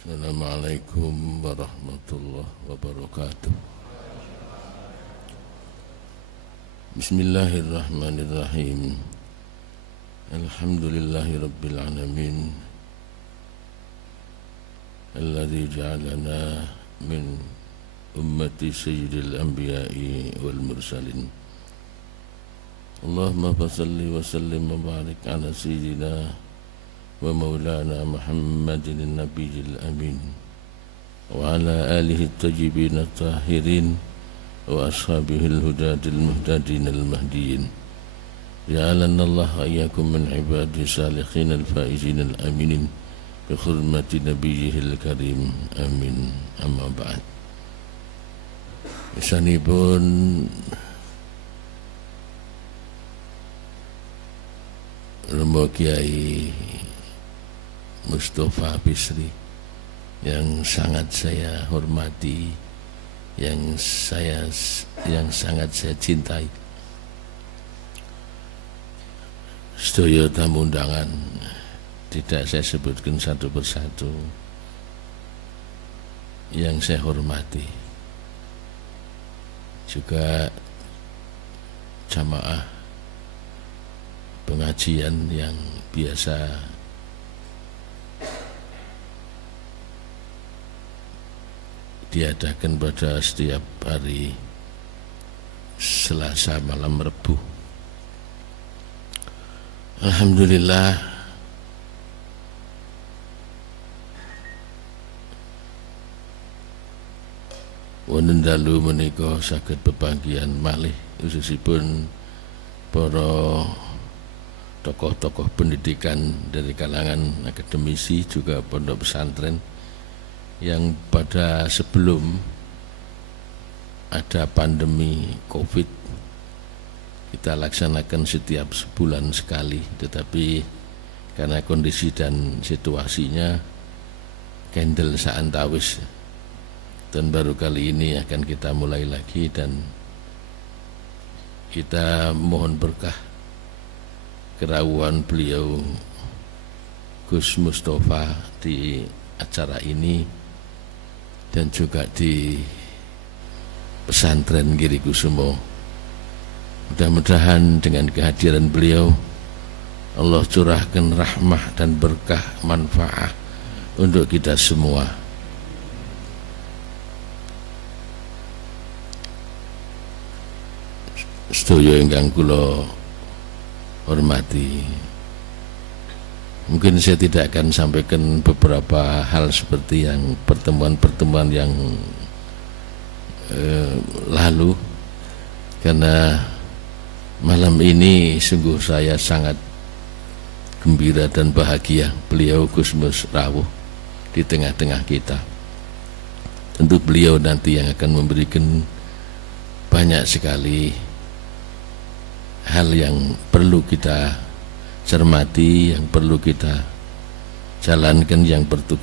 Assalamualaikum warahmatullahi wabarakatuh. Bismillahirrahmanirrahim. Alhamdulillahi rabbil alamin. Alladzi ja'alana min ummati sayyidil anbiya'i wal mursalin. Allahumma fasalli wa sallim wa barik ala sayyidina wa maulana Muhammadin nabiyil amin wa ala alihi at-tayyibin at-tahirin wa ashabihi al-hudadil muhtadin al-mahdiyin. Ja'alana Allah iyyakum min ibadihi salihin al-faizin al-aminin bi hurmati nabiyil karim. Amin. Amma ba'd. Isanipun Romo Kiai Mustafa Bisri yang sangat saya hormati, yang sangat saya cintai, sedaya tamu undangan tidak saya sebutkan satu persatu, yang saya hormati, juga jamaah pengajian yang biasa diadakan pada setiap hari Selasa malam Rebu. Alhamdulillah, wonten dalu menika saged bebagian malih khususipun para tokoh-tokoh pendidikan dari kalangan akademisi juga pondok pesantren yang pada sebelum ada pandemi COVID kita laksanakan setiap sebulan sekali, tetapi karena kondisi dan situasinya kendel saantawis, dan baru kali ini akan kita mulai lagi, dan kita mohon berkah kerawuhan beliau Gus Mustafa di acara ini dan juga di pesantren Giri Kusumo. Mudah-mudahan dengan kehadiran beliau Allah curahkan rahmah dan berkah manfaat untuk kita semua. Sedaya ingkang kula hormati, mungkin saya tidak akan sampaikan beberapa hal seperti yang pertemuan-pertemuan yang lalu, karena malam ini sungguh saya sangat gembira dan bahagia beliau Gus Mus rawuh di tengah-tengah kita. Tentu beliau nanti yang akan memberikan banyak sekali hal yang perlu kita cermati, yang perlu kita jalankan, yang perlu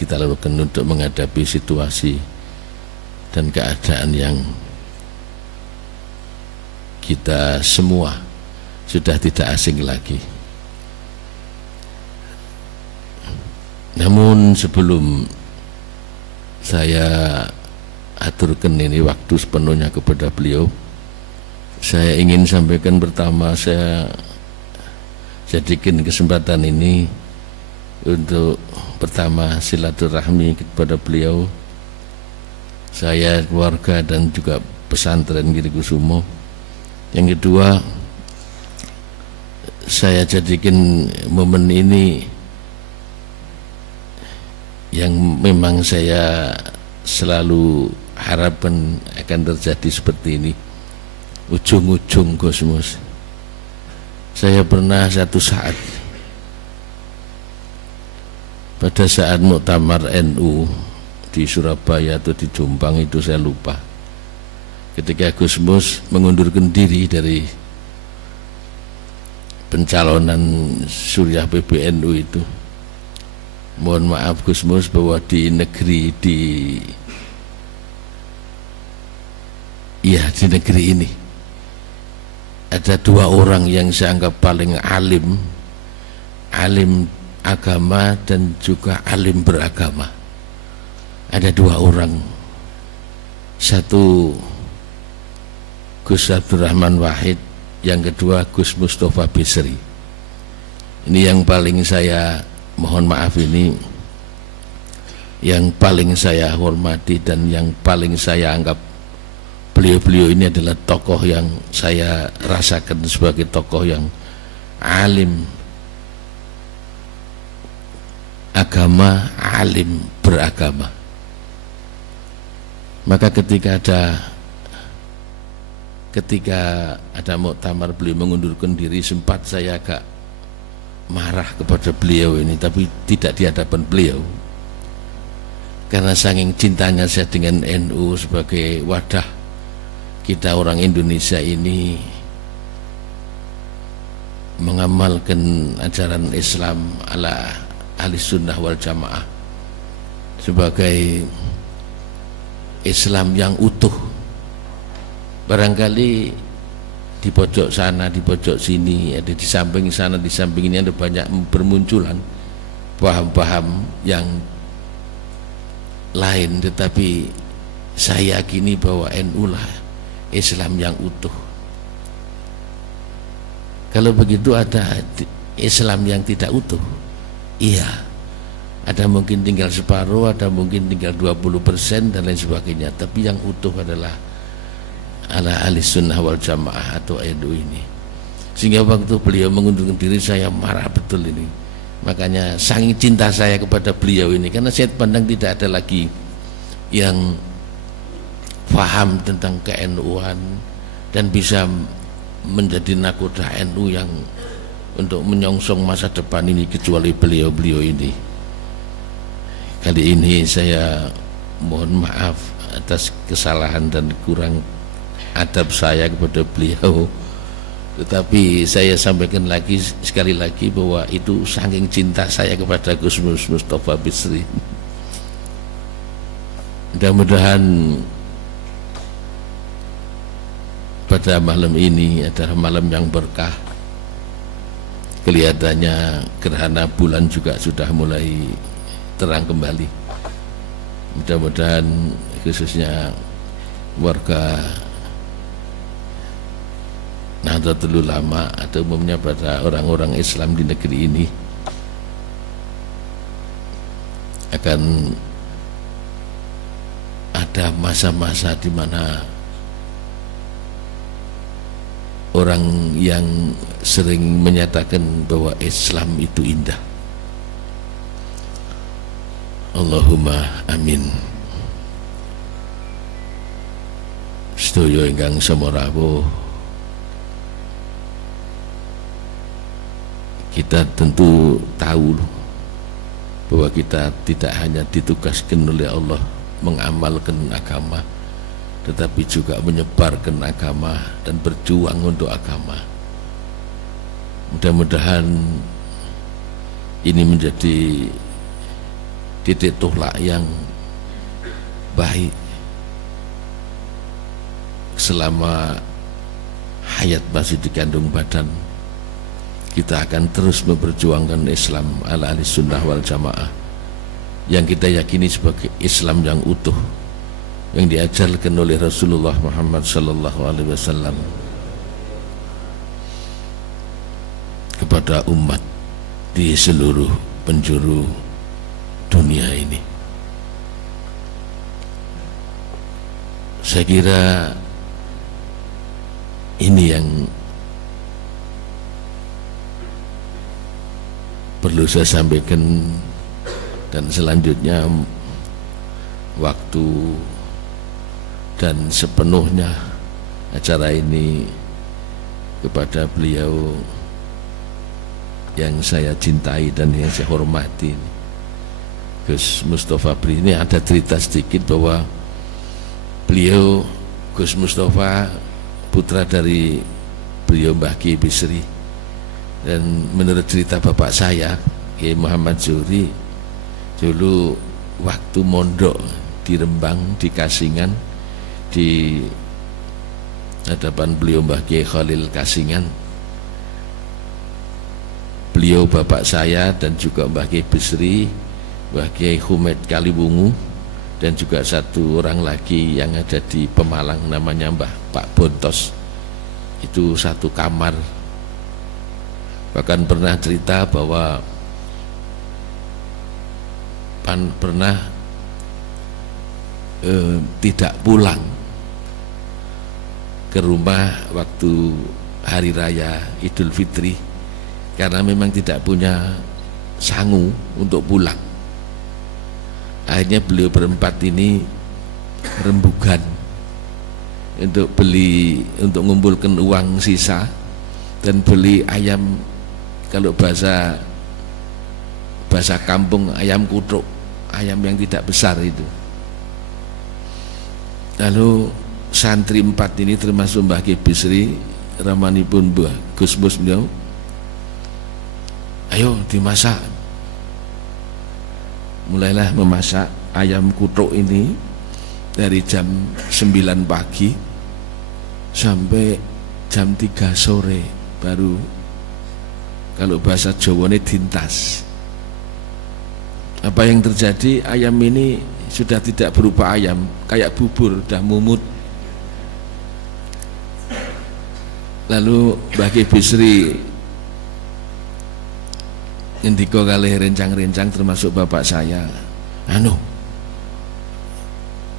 kita lakukan untuk menghadapi situasi dan keadaan yang kita semua sudah tidak asing lagi. Namun sebelum saya aturkan ini waktu sepenuhnya kepada beliau, saya ingin sampaikan pertama, saya jadikan kesempatan ini untuk pertama silaturahmi kepada beliau, saya, keluarga dan juga pesantren Giri Kusumo. Yang kedua, saya jadikan momen ini yang memang saya selalu harapkan akan terjadi seperti ini, ujung-ujung kosmos. Saya pernah satu saat pada saat muktamar NU di Surabaya atau di Jombang itu, saya lupa, ketika Gus Mus mengundurkan diri dari pencalonan Suriah PBNU itu. Mohon maaf Gus Mus, bahwa di negeri ini ada dua orang yang saya anggap paling alim agama dan juga alim beragama. Ada dua orang, satu Gus Abdurrahman Wahid, yang kedua Gus Mustafa Bisri. Ini yang paling saya mohon maaf, ini yang paling saya hormati dan yang paling saya anggap beliau-beliau ini adalah tokoh yang saya rasakan sebagai tokoh yang alim agama, alim beragama. Maka ketika ada muktamar beliau mengundurkan diri, sempat saya agak marah kepada beliau ini, tapi tidak di hadapan beliau, karena saking cintanya saya dengan NU sebagai wadah kita orang Indonesia ini mengamalkan ajaran Islam ala ahli sunnah wal jamaah sebagai Islam yang utuh. Barangkali di pojok sana, di pojok sini, ada di samping sana, di samping ini ada banyak bermunculan paham-paham yang lain, tetapi saya yakini bahwa NU lah Islam yang utuh. Kalau begitu ada Islam yang tidak utuh, iya, ada mungkin tinggal separuh, ada mungkin tinggal 20% dan lain sebagainya, tapi yang utuh adalah ala ahli sunnah wal jamaah atau NU ini. Sehingga waktu beliau mengundurkan diri saya marah betul ini. Makanya saking cinta saya kepada beliau ini, karena saya pandang tidak ada lagi yang paham tentang ke-NU-an dan bisa menjadi nakoda NU yang untuk menyongsong masa depan ini kecuali beliau-beliau ini. Kali ini saya mohon maaf atas kesalahan dan kurang adab saya kepada beliau, tetapi saya sampaikan lagi sekali lagi bahwa itu saking cinta saya kepada Gus Mustafa Bisri. Mudah-mudahan pada malam ini adalah malam yang berkah. Kelihatannya gerhana bulan juga sudah mulai terang kembali. Mudah-mudahan khususnya warga Nahdlatul Ulama atau umumnya pada orang-orang Islam di negeri ini akan ada masa-masa di mana orang yang sering menyatakan bahwa Islam itu indah. Allahumma amin. Sedaya ingkang semorawuh, kita tentu tahu bahwa kita tidak hanya ditugaskan oleh Allah mengamalkan agama, tetapi juga menyebarkan agama dan berjuang untuk agama. Mudah-mudahan ini menjadi titik tolak yang baik selama hayat masih dikandung badan. Kita akan terus memperjuangkan Islam ala ahli sunnah wal jamaah yang kita yakini sebagai Islam yang utuh, yang diajarkan oleh Rasulullah Muhammad sallallahu alaihi wasallam kepada umat di seluruh penjuru dunia ini. Saya kira ini yang perlu saya sampaikan, dan selanjutnya waktu dan sepenuhnya acara ini kepada beliau yang saya cintai dan yang saya hormati, Gus Mustafa Bisri. Ini ada cerita sedikit bahwa beliau, Gus Mustafa, putra dari beliau Mbah Kiai Bisri, dan menurut cerita bapak saya Kiai Muhammad Zuhri, dulu waktu mondok di Rembang, di Kasingan, di hadapan beliau Mbah Kiai Khalil Kasingan, beliau bapak saya dan juga Mbah Kiai Bisri, Mbah Kiai Humed Kaliwungu, dan juga satu orang lagi yang ada di Pemalang namanya Mbah Pak Bontos. Itu satu kamar. Bahkan pernah cerita bahwa pernah tidak pulang ke rumah waktu hari raya Idul Fitri karena memang tidak punya sangu untuk pulang. Akhirnya beliau berempat ini rembugan untuk mengumpulkan uang sisa dan beli ayam, kalau bahasa kampung ayam kutruk, ayam yang tidak besar itu. Lalu santri 4 ini termasuk Mbah Kiai Bisri, ramanipun Mbah Gusmus beliau, ayo dimasak. Mulailah memasak ayam kutruk ini dari jam 9 pagi sampai jam 3 sore baru, kalau bahasa Jawa ini dintas. Apa yang terjadi, ayam ini sudah tidak berupa ayam, kayak bubur, sudah mumut. Lalu Mbah Kiai Bisri ngendika kalih rencang-rencang termasuk bapak saya,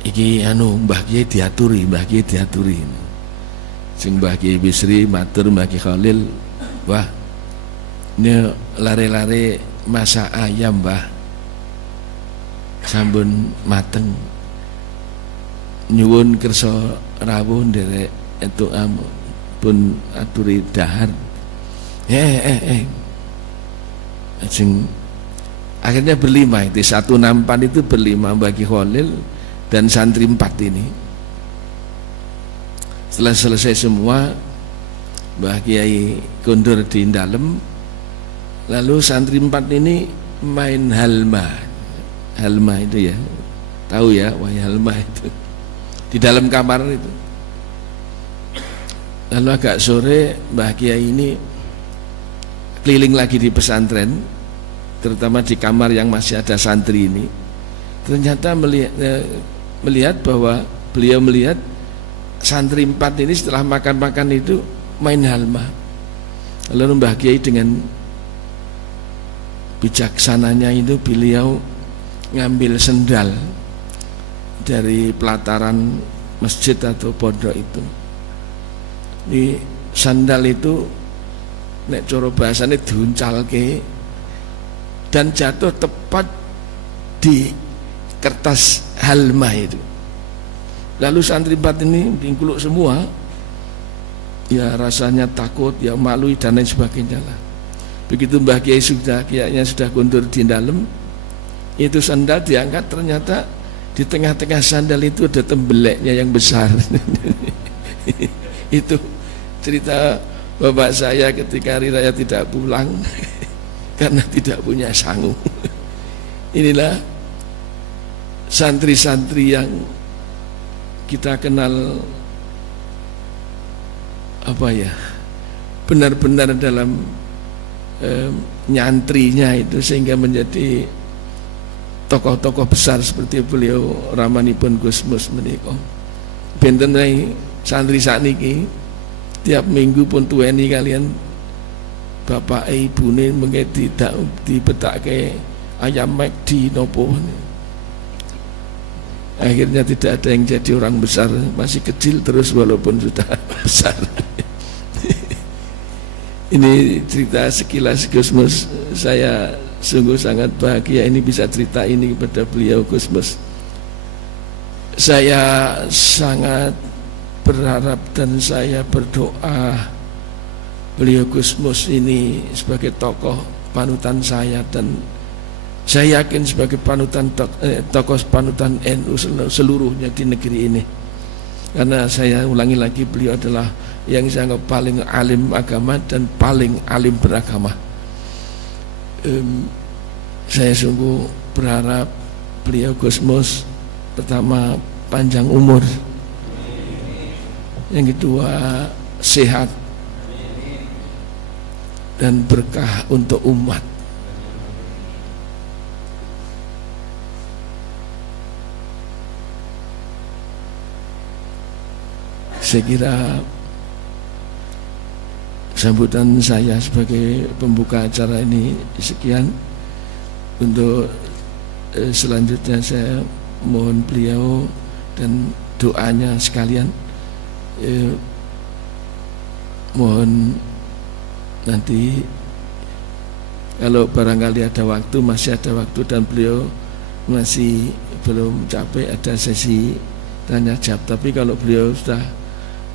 iki Mbah Kiai diaturi, sing Mbah Kiai Bisri matur Mbah Kiai Khalil, wah ini lare-lare masak ayam Mbah, sampun mateng, nyuwun kersa rawuh nderek entuk pun aturi dahar. Sing akhirnya berlima, itu satu nampan itu berlima, Mbah Kiai Khalil dan santri 4 ini. Setelah selesai semua, Mbah Kiai kondur di dalem, lalu santri 4 ini main halma itu ya, tahu ya, wah halma itu di dalam kamar itu. Lalu agak sore Mbah Kiai ini keliling lagi di pesantren, terutama di kamar yang masih ada santri ini. Ternyata melihat bahwa beliau melihat santri 4 ini setelah makan-makan itu main halma. Lalu Mbah Kiai dengan bijaksananya itu beliau ngambil sendal dari pelataran masjid atau pondok itu. Di sandal itu nek coro bahasane diuncalke dan jatuh tepat di kertas halma itu. Lalu santri 4 ini bingkuluk semua, ya rasanya takut, ya malu dan lain sebagainya lah. Begitu Mbah Kiai kayaknya sudah kundur di dalam, itu sandal diangkat, ternyata di tengah-tengah sandal itu ada tembeleknya yang besar. Itu cerita bapak saya ketika hari raya tidak pulang karena tidak punya sangu. Inilah santri-santri yang kita kenal benar-benar dalam nyantrinya itu, sehingga menjadi tokoh-tokoh besar seperti beliau ramanipun Gusmus menika. Benten santri sakniki tiap minggu pun tuweni kalian bapak ibune mengke dibetake ayam McD nopo. Akhirnya tidak ada yang jadi orang besar, masih kecil terus walaupun sudah besar. Ini cerita sekilas Gusmus, saya sungguh sangat bahagia ini bisa cerita ini kepada beliau Gusmus. Saya sangat berharap dan saya berdoa beliau Gusmus ini sebagai tokoh panutan saya, dan saya yakin sebagai tokoh panutan NU seluruhnya di negeri ini. Karena saya ulangi lagi, beliau adalah yang saya anggap paling alim agama dan paling alim beragama. Saya sungguh berharap beliau Gusmus pertama panjang umur, yang kedua sehat, dan berkah untuk umat. Saya kira sambutan saya sebagai pembuka acara ini sekian. Untuk selanjutnya saya mohon beliau dan doanya sekalian, mohon nanti kalau barangkali ada waktu, masih ada waktu dan beliau masih belum capek, ada sesi tanya jawab. Tapi kalau beliau sudah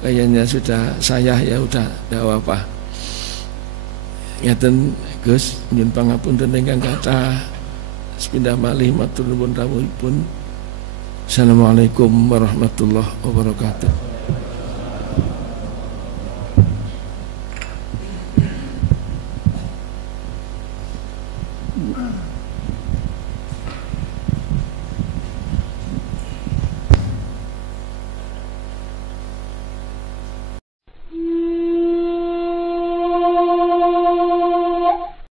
kayaknya sudah sayah, ya udah tidak apa-apa. Ngaten Gus, nyuwun pangapunten ingkang kathah. Sepindah malih matur nuwun rawuhipun. Assalamualaikum warahmatullahi wabarakatuh.